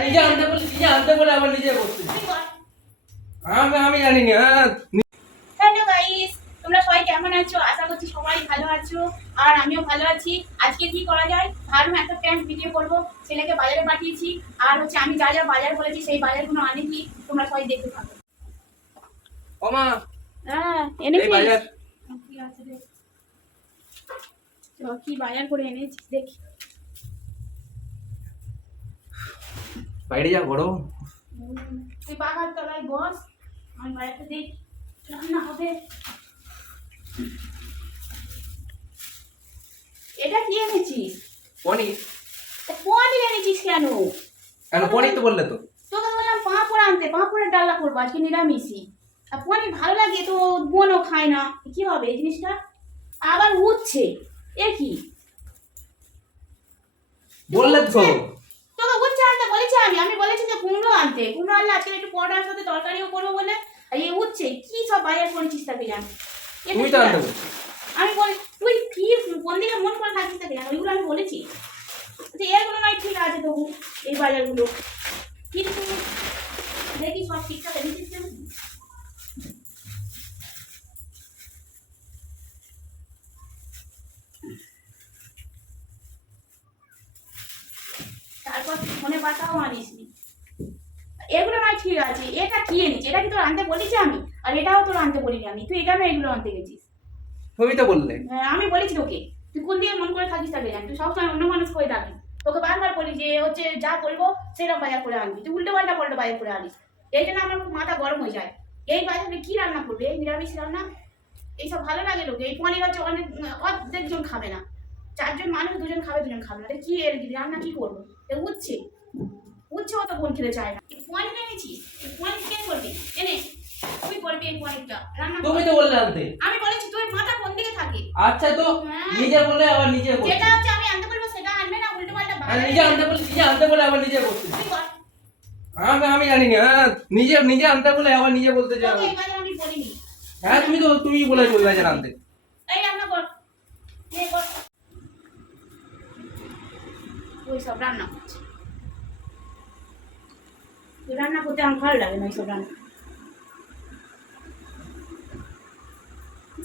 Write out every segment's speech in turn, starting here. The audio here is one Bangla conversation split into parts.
নিজে আনতে বলে আবার নিজে করছিস। আমি জানি না। হ্যালো গাইস, তোমরা সবাই কেমন আছো? আশা করছি সবাই ভালো আছো আর আমিও ভালো আছি। আজকে কি করা যায়, ভাবলাম একটা প্র্যাঙ্ক ভিডিও করব। ছেলেকে বাজারে পাঠিয়েছি আর আমি যা যা বাজার বলেছি সেই বাজারগুলো আনি কি তোমরা সবাই দেখতে থাকো। ওমা হ্যাঁ এই এনেছি। বাজার কি আছে রে? তো কি বাজার করে এনেছি দেখি। বাইরে যা গরম। তুই পাখার তলায় বস, আমি বাজারটা দেখি রান্না হবে। এটা কি এনেছিস? পনির। পনির এনেছিস কেন? পনির তো বললে তো। তোকে বললাম পাঁপড় আনতে, পাঁপড়ের ডালনা করবো আজকে নিরামিষই। আর পনির ভালো লাগে তো, বোনও খায় না, কি হবে এই জিনিসটা? আবার উঠছে, এ কি বললে তো। তোকে উঠছে আনতে বলেছি আমি বলেছি যে কুমড়ো আনতে, কুমড়ো আনলে আজকে একটু পরোটার সাথে তরকারিও করবো বলে। আর এই উঠছে কি সব বাজার করেছিস তাকে জান। তুই তো আনতে বল। আমি বলি তুই কি কোন দিকে মন করে থাকিস তাকে জান, ওইগুলো আমি বলেছি যে এগুলো নয় ঠিক আছে তবু এই বাজারগুলো, কিন্তু দেখি সব ঠিকঠাক এনেছিস কেন। তারপর ফোনে পাতাও আনিসনি, এগুলো নয় ঠিক আছে। এটা কি এনেছিস? এটা কি তোর আনতে বলেছি আমি? আর এটাও তোর আনতে বলিনি আমি, তুই কেন এগুলো আনতে গেছিস? তুমি তো বললে। হ্যাঁ আমি বলেছি তোকে, তুই কোন দিয়ে মন করে থাকিস তাকে জান, তুই সবসময় অন্য মানুষ করে থাকিস। তোকে বারবার বলি যে হচ্ছে যা বলবো সেরকম বাজার করে আনবি, তুই উল্টো পাল্টা বাজার করে আনিস। এই জন্য আমার খুব মাথা গরম হয়ে যায়। এই বাজারে কি রান্না করবে? এই নিরামিষ রান্না এইসব ভালো লাগে লোকে? এই পনির হচ্ছে অনেক, অর্ধেক জন খাবে না, 4 জন মানুষ 2 জন খাবে 2 জন খাবে না, কি এর রান্না কি করবো? উঠছে উঠছে, অত বোন খেতে চায় না। পনির এনেছিস, পনির কে করবি? এনে তুই করবি এই পনিরটা রান্না। তুমি তো বললে আনতে। আমি বলেছি তুই মাথা কোন দিকে থাকে? আচ্ছা তো নিজে বলে আবার নিজে করছিস। যেটা হচ্ছে আমি আনতে বলবো সেটা আনবে না, উল্টো পাল্টা নিজে আনতে বলে আবার নিজে করছিস। তুই কর। আমি জানি না। নিজে আনতে বলে আবার নিজে বলতে যাও। তোকে এই বাজার আমি বলিনি। হ্যাঁ তুমি বলেছো ওই বাজার আনতে। এই রান্না কর, এই কর। ওই সব রান্না করছে, তুই রান্না করতে আমার ভালো লাগে না। ওই সব রান্না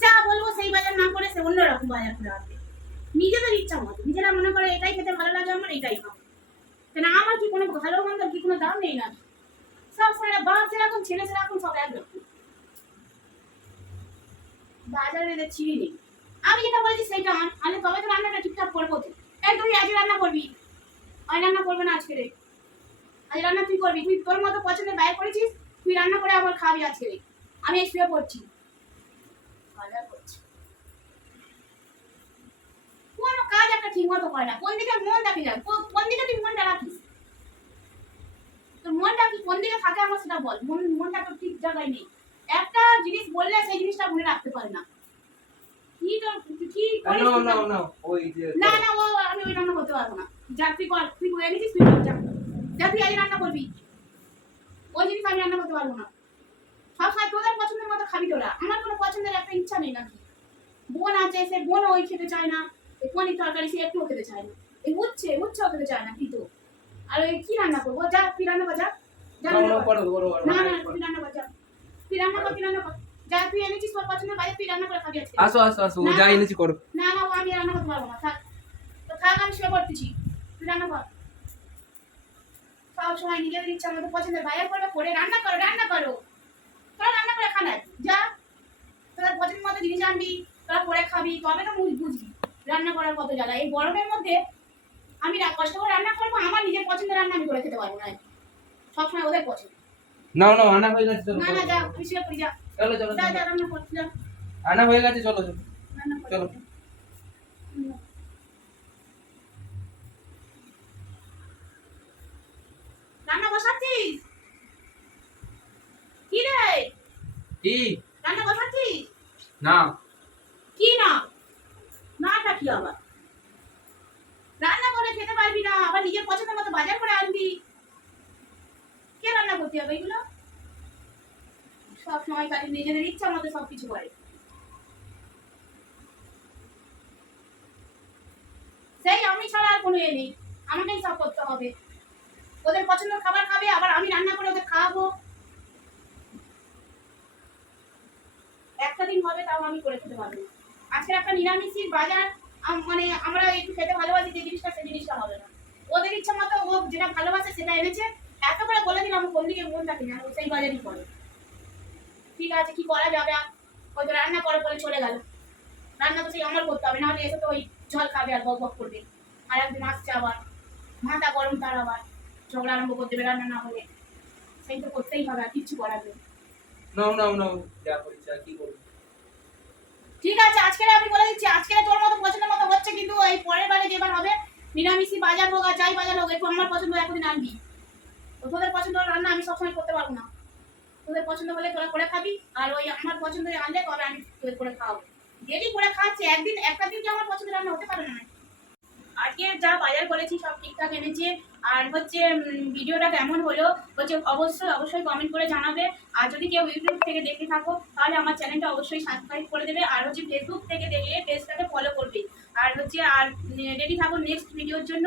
যা বলবো সেই বাজার না করে সে অন্যরকম বাজার করে আসবে নিজেদের ইচ্ছা মতো। নিজেরা মনে করে এটাই খেতে ভালো লাগে আমার, এটাই খাবো। কেন আমার কি কোনো ভালো মন্দ কি কোনো দাম নেই না? সব সময় বাপ যেরকম ছেলে সেরকম সব একরকম। বাজারে এদের ছিঁড়ি নেই। আমি যেটা বলেছি সেটা আনলে তবে তো রান্নাটা ঠিকঠাক করবো। এই তুই আজ রান্না করবি, আমি রান্না করবে না আজকে রে। আজ রান্না তুই করবি, তুই তোর মতো পছন্দের বাইরে করেছিস, তুই রান্না করে আমার খাবি আজকে রে। আমি এই শুয়ে পড়ছি, বাজার করছি। কোনো কাজ একটা ঠিক মতো করে না, কোন দিকে মন রাখি যায়, কোন দিকে তুই মনটা রাখিস? তোর মনটা কি কোন দিকে থাকে আমার সেটা বল। মনটা তো ঠিক জায়গায় নেই। একটা জিনিস বললে সেই জিনিসটা মনে রাখতে পারে না। কি তোর কি করিস? না ওই যে না ও আমি ওই রান্না করতে পারবো না। যা তুই কর, তুই বলে এনেছিস তুই কর, যা তুই আজ রান্না করবি। ওই জিনিস আমি রান্না করতে পারবো না। সবসময় তোদের পছন্দের মতো খাবি তোরা, আমার কোনো পছন্দের একটা ইচ্ছা নেই নাকি? বোন আছে, সে বোনও ওই খেতে চায় না, এই পনির তরকারি সে একটুও খেতে চায় না, এই উচ্ছেও খেতে চায় না। কিন্তু আর ওই কি রান্না করবো? যা তুই রান্না কর, যা না তুই রান্না কর, যা তুই রান্না কর, যা তুই এনেছিস তোর পছন্দের বাইরে তুই রান্না করে খাবি আজকে। আসো যা এনেছি করো। না ও আমি রান্না করতে পারবো না, থাক তো থাক, আমি শুয়ে পড়তেছি, তুই রান্না কর। সব সময় নিজেদের ইচ্ছা মতো পছন্দের বাইরে করবে, করে রান্না করো তোরা রান্না করে খানা যা। তোদের পছন্দের মতো জিনিস আনবি, তোরা করে খাবি, তবে তো বুঝবি রান্না করার কত জ্বালা। এই গরমের মধ্যে আমি কষ্ট করে রান্না করবো, আমার নিজের পছন্দের রান্না আমি করে খেতে পারবো না। সবসময় ওদের পছন্দ। না আনা হয়ে গেছে চলো। না যা তুই শুয়ে পড়ি, যা চলো যা রান্না কর, যা আনা হয়ে গেছে চলো রান্না কর। চলো। রান্না বসাচ্ছিস? কি রে কি রান্না বসাচ্ছিস? না কি না নাটা কি আবার? রান্না করে খেতে পারবি না, আবার নিজের পছন্দের মতো বাজার করে আনবি। কে রান্না করতে হবে এগুলো? সব সময় খালি নিজেদের ইচ্ছা মতো সবকিছু করে। সেই আমি ছাড়া আর কোনো এ নেই, আমাকেই সব করতে হবে। ওদের পছন্দের খাবার খাবে, আবার আমি রান্না করে ওদের খাওয়াবো। একটা দিন হবে তাও আমি করে খেতে পারবো না। আজকের একটা নিরামিষের বাজার, মানে আমরা একটু খেতে ভালোবাসি যে জিনিসটা, সেই জিনিসটা হবে না। ওদের ইচ্ছা মতো ও যেটা ভালোবাসে সেটা এনেছে, এত করে বলে দিলাম কোন দিকে মন থাকে না, ও সেই বাজারই করে। ঠিক আছে, কি করা যাবে, হয়তো রান্না করে বলে চলে গেল, রান্না তো সেই আমার করতে হবে, নাহলে এসে তো ওই ঝড় খাবে আর বক বক করবে। আর একদিন আসছে আবার মাথা গরম, তার আবার ঝগড়া আরম্ভ করতে দেবে রান্না না হলে, সেই তো করতেই হবে, আর কিচ্ছু করার নেই। নাও নাও নাও, যা করি যা, কি করবো। ঠিক আছে, আজকে আমি বলে দিচ্ছি, আজকে তোর মতো পছন্দের মতো হচ্ছে, কিন্তু এই পরের বারে যেবার হবে নিরামিষই বাজার হোক আর যাই বাজার হোক, একটু আমার পছন্দ এতদিন আনবি। তোদের পছন্দ রান্না আমি সবসময় করতে পারবো না, তোদের পছন্দ হলে তোরা করে খাবি, আর ওই আমার পছন্দ আনলে তবে আমি তোদের করে খাওয়াবো। ডেলি করে খাচ্ছি, একদিন একটা দিন কি আমার পছন্দের রান্না হতে পারে না। আজকে যা বাজার করেছি সব ঠিকঠাক এনেছে। আর হচ্ছে ভিডিওটা কেমন হলো হচ্ছে অবশ্যই অবশ্যই কমেন্ট করে জানাবে। আর যদি কেউ ইউটিউব থেকে দেখে থাকো তাহলে আমার চ্যানেলটা অবশ্যই সাবস্ক্রাইব করে দেবে। আর হচ্ছে ফেসবুক থেকে দেখলে পেজটাকে ফলো করবে। আর হচ্ছে আর রেডি থাকো নেক্সট ভিডিওর জন্য।